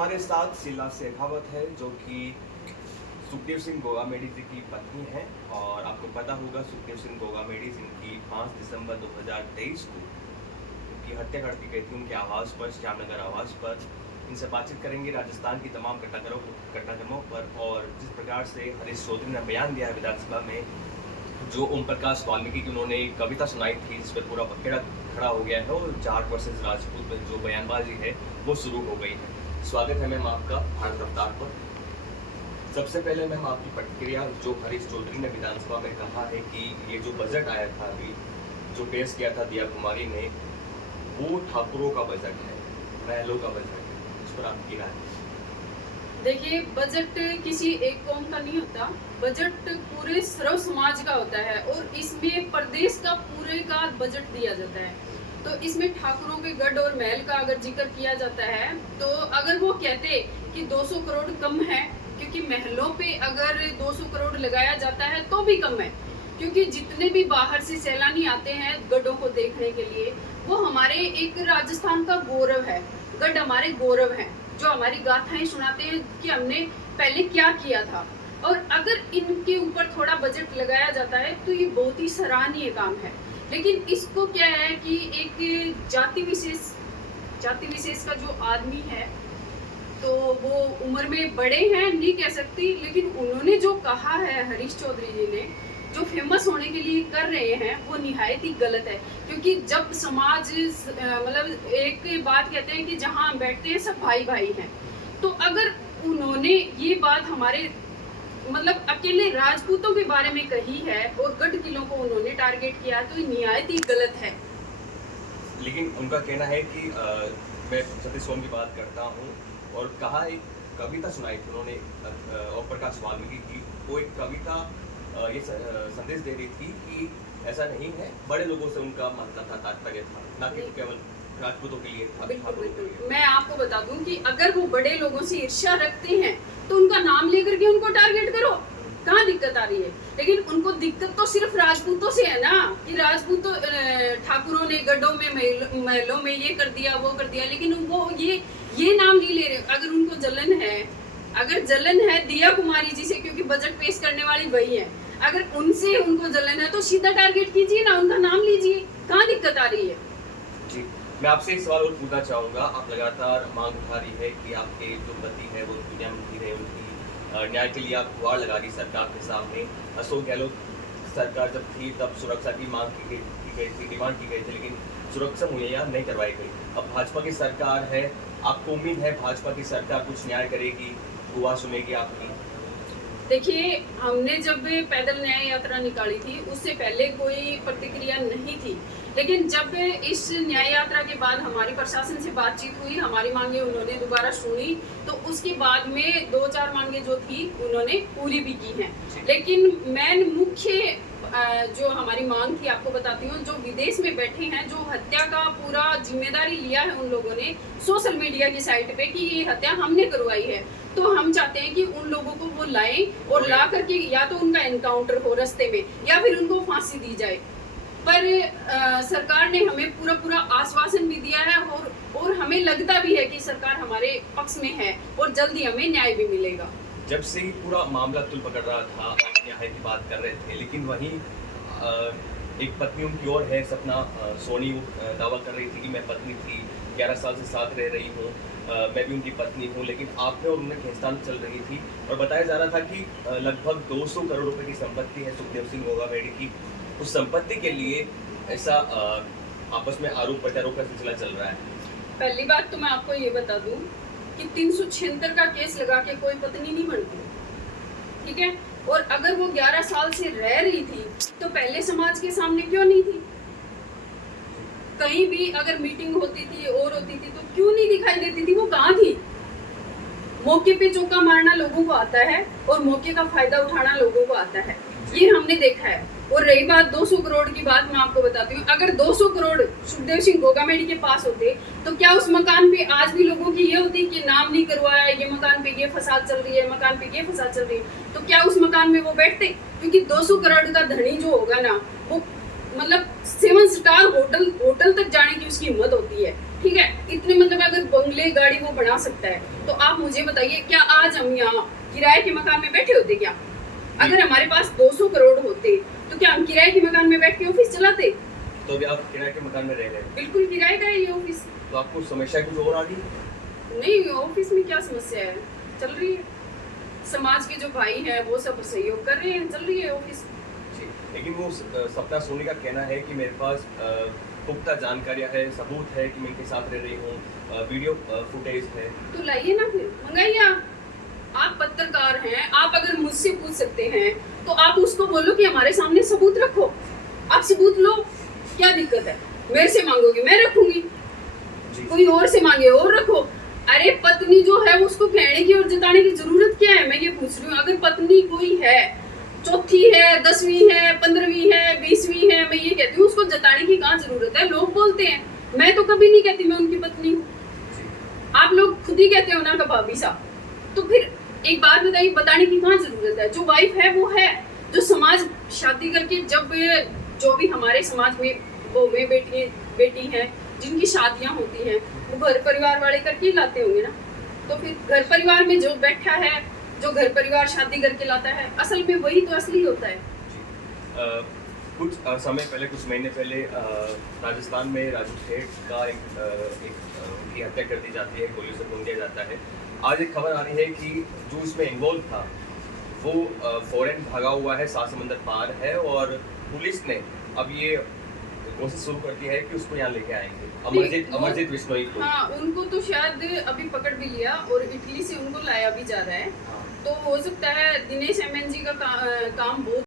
हमारे साथ शीला शेखावत है जो कि सुखदेव सिंह गोगामेडी जी की पत्नी है। और आपको पता होगा सुखदेव सिंह गोगामेडी जिनकी 5 दिसंबर 2023 को उनकी हत्या कर दी गई थी उनके आवास पर, श्यामनगर आवास पर। इनसे बातचीत करेंगे राजस्थान की तमाम घटनाक्रमों पर और जिस प्रकार से हरीश चौधरी ने बयान दिया है विधानसभा में, जो ओम प्रकाश वाल्मीकि की उन्होंने एक कविता सुनाई थी जिस पर पूरा पकड़ा खड़ा हो गया है और जाट वर्सेस राजपूत में जो बयानबाजी है वो शुरू हो गई है। स्वागत है मैम आपका भारत रफ्तार पर। सबसे पहले मैम आपकी प्रतिक्रिया, जो हरीश चौधरी ने विधानसभा में कहा है कि ये जो बजट आया था अभी जो पेश किया था दिया कुमारी ने, वो ठाकुरों का बजट है, महलों का बजट है, उस पर आपकी राय? देखिए, बजट किसी एक कौम का नहीं होता, बजट पूरे सर्व समाज का होता है और इसमें प्रदेश का पूरे का बजट दिया जाता है। तो इसमें ठाकुरों के गढ़ और महल का अगर जिक्र किया जाता है तो अगर वो कहते कि 200 करोड़ कम है, क्योंकि महलों पे अगर 200 करोड़ लगाया जाता है तो भी कम है, क्योंकि जितने भी बाहर से सैलानी आते हैं गढ़ों को देखने के लिए, वो हमारे एक राजस्थान का गौरव है। गढ़ हमारे गौरव हैं, जो हमारी गाथाएं सुनाते हैं कि हमने पहले क्या किया था। और अगर इनके ऊपर थोड़ा बजट लगाया जाता है तो ये बहुत ही सराहनीय काम है। लेकिन इसको क्या है कि एक जाति विशेष का जो आदमी है, तो वो उम्र में बड़े हैं नहीं कह सकती, लेकिन उन्होंने जो कहा है हरीश चौधरी जी ने, जो फेमस होने के लिए कर रहे हैं, वो निहायत ही गलत है। क्योंकि जब समाज मतलब एक बात कहते हैं कि जहाँ हम बैठते हैं सब भाई भाई हैं, तो अगर उन्होंने ये बात हमारे मतलब अकेले राजपूतों के बारे में कही है और गढ़ किलों को उन्होंने टारगेट किया, तो ये निहायत ही गलत है। लेकिन उनका कहना है कि मैं सतीश सोम की बात करता हूँ और कहा एक कविता सुनाई थी उन्होंने ओम प्रकाश वाल्मीकि की। वो एक कविता ये संदेश दे रही थी कि ऐसा नहीं है, बड़े लोगों से उनका मतलब था, तात्पर्य था, ना कि केवल राजपूतों के लिए था। बिल्कुल। मैं आपको बता दूं कि अगर वो बड़े लोगों से ईर्ष्या रखते हैं तो उनका नाम लेकर के उनको टारगेट करो, कहाँ दिक्कत आ रही है। लेकिन उनको दिक्कत तो सिर्फ राजपूतों से है ना, कि राजपूतों ठाकुरों ने गढ़ों में महलों में ये कर दिया वो कर दिया, लेकिन वो ये नाम नहीं ले रहे। अगर उनको जलन है दिया कुमारी जी से, क्योंकि बजट पेश करने वाली वही है, अगर उनसे उनको जलन है तो सीधा टारगेट कीजिए ना, उनका नाम लीजिए, कहाँ दिक्कत आ रही है। जी, मैं आपसे एक सवाल और पूछना चाहूँगा। आप लगातार मांग उठा रही है कि आपके जो पति है वो दुनिया मंत्री रहे, उनकी न्याय के लिए आप गुहार लगा रही सरकार के सामने। अशोक गहलोत सरकार जब थी तब सुरक्षा की मांग की गई थी, डिमांड की गई थी, लेकिन सुरक्षा मुहैया नहीं करवाई गई। अब भाजपा की सरकार है, आपको उम्मीद है भाजपा की सरकार कुछ न्याय करेगी, गुहार सुनेगी आपकी? देखिए, हमने जब पैदल न्याय यात्रा निकाली थी उससे पहले कोई प्रतिक्रिया नहीं थी, लेकिन जब इस न्याय यात्रा के बाद हमारी प्रशासन से बातचीत हुई, हमारी मांगे उन्होंने दोबारा सुनी, तो उसके बाद में 2-4 मांगे जो थी उन्होंने पूरी भी की हैं। लेकिन मुख्य जो हमारी मांग थी आपको बताती हूँ, जो विदेश में बैठे हैं, जो हत्या का पूरा जिम्मेदारी लिया है उन लोगों ने सोशल मीडिया की साइट पे कि ये हत्या हमने करवाई है, तो हम चाहते हैं कि उन लोगों को वो लाएं और ला करके या तो उनका एनकाउंटर हो रास्ते में या फिर उनको फांसी दी जाए। पर सरकार ने हमें पूरा आश्वासन भी दिया है और हमें लगता भी है कि सरकार हमारे पक्ष में है और जल्दी हमें न्याय भी मिलेगा। जब से ही पूरा मामला तुल पकड़ रहा था, आप न्याय की बात कर रहे थे, लेकिन वहीं एक पत्नी उनकी और है, सपना सोनी, वो दावा कर रही थी कि मैं पत्नी थी, 11 साल से साथ रह रही हूँ, मैं भी उनकी पत्नी हूँ, लेकिन आपने और उन्हें खींचतान चल रही थी और बताया जा रहा था कि लगभग 200 करोड़ रुपए की संपत्ति है सुखदेव सिंह गोगामेडी की। उस संपत्ति के लिए ऐसा आपस में आरोप प्रत्यारोप का सिलसिला चल रहा है। पहली बात तो मैं आपको ये बता दूं कि 376 का केस लगा के कोई पत्नी नहीं बनती, ठीक है। और अगर वो 11 साल से रह रही थी तो पहले समाज के सामने क्यों नहीं थी? कहीं भी अगर मीटिंग होती थी और होती थी तो क्यों नहीं दिखाई देती थी? वो कहाँ थी? मौके पे चौका मारना लोगों को आता है और मौके का फायदा उठाना लोगों को आता है, ये हमने देखा है। और रही बात 200 करोड़ की बात, मैं आपको बताती हूँ, अगर 200 करोड़ सुखदेव सिंह गोगामेडी के पास होते तो क्या उस मकान पे आज भी लोगों की ये होती कि नाम नहीं करवाया, ये मकान पे ये फसाद चल रही है, मकान पे ये फसाद चल रही है, तो क्या उस मकान में वो बैठते? क्योंकि 200 करोड़ का धनी जो होगा ना, वो मतलब 7 स्टार होटल तक जाने की उसकी हिम्मत होती है। ठीक है, इतने मतलब अगर बंगले गाड़ी वो बना सकता है तो आप मुझे बताइए, क्या आज हम यहाँ किराए के मकान में बैठे होते क्या? अगर हमारे पास 200 करोड़ होते तो क्या हम किराए के मकान में बैठ के ऑफिस चलाते? तो अभी आप किराए के मकान में रह रहे हैं, बिल्कुल किराए का है ये ऑफिस। तो आपको समस्या कुछ और आ रही है? नहीं, ऑफिस में क्या समस्या है, चल रही है। समाज के जो भाई हैं वो सब सहयोग कर रहे हैं, चल रही है ऑफिस। जी, लेकिन वो सपना सोनी का कहना है कि मेरे पास पुख्ता जानकारियां है, सबूत है कि मैं इनके साथ रह रही हूँ, वीडियो फुटेज है। तो लाइए ना, फिर मंगाइए। आप पत्रकार हैं, आप अगर मुझसे पूछ सकते हैं तो आप उसको बोलो कि हमारे सामने सबूत रखो। आप सबूत लो, क्या दिक्कत है? मेरे से मांगोगे मैं रखूंगी, कोई और से मांगे और रखो। अरे पत्नी जो है उसको कहने की और जताने की जरूरत क्या है, मैं ये पूछ रही हूँ। अगर पत्नी कोई है, चौथी है, 10वीं है, 15वीं है, 20वीं है, मैं ये कहती हूँ उसको जताने की कहाँ जरूरत है? लोग बोलते हैं, मैं तो कभी नहीं कहती मैं उनकी पत्नी हूँ। आप लोग खुद ही कहते हो ना कि भाभी साहब। तो फिर एक बात बताइए, बताने की कहाँ जरूरत है? जो वाइफ है वो है, जो समाज शादी करके, जब जो भी हमारे समाज में बहुएं बेटी हैं जिनकी शादियां होती हैं, वो घर परिवार वाले करके ही लाते होंगे ना। तो फिर घर परिवार में जो बैठा है, जो घर परिवार शादी करके लाता है, असल में वही तो असली होता है। कुछ समय पहले, कुछ महीने पहले राजस्थान में राजू सेठ का उनकी हत्या कर दी जाती है, गोलियों से भून दिया जाता है। आज एक खबर आ रही है कि जो इसमें इन्वॉल्व था वो फॉरेन भागा हुआ है, 7 समंदर पार है, और पुलिस ने अब ये कोशिश शुरू कर दी है कि उसको यहाँ लेके आएंगे, अमरजीत बिश्नोई को। हाँ, उनको तो शायद अभी पकड़ भी लिया और इटली से उनको लाया भी जा रहा है। तो हो सकता है दिनेश MN जी का काम बहुत